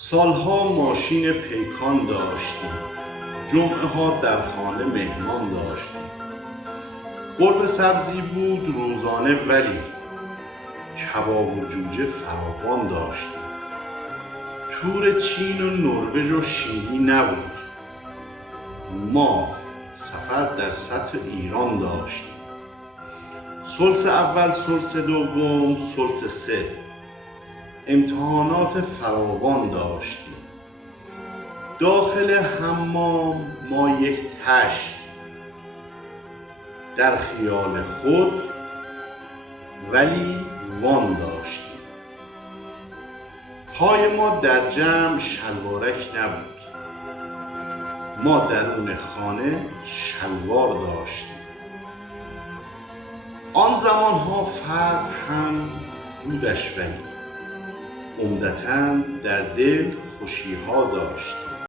سالها ماشین پیکان داشتیم، جمعه ها در خانه مهمان داشتیم. قرمه سبزی بود روزانه ولی کباب و جوجه فراوان داشتیم. تور چین و نروژ و شیلی نبود، ما سفر در سطح ایران داشتیم. ثلث اول، ثلث دوم، ثلث سه امتحانات فراوان داشتیم. داخل حمام ما یک طشت در خیال خود ولی وان داشتیم. پای ما در جمع شلوارک نبود، ما درون خانه شلوار داشتیم. آن زمانها فقر هم بودش ولی عمدتاً در دل خوشیها داشتیم.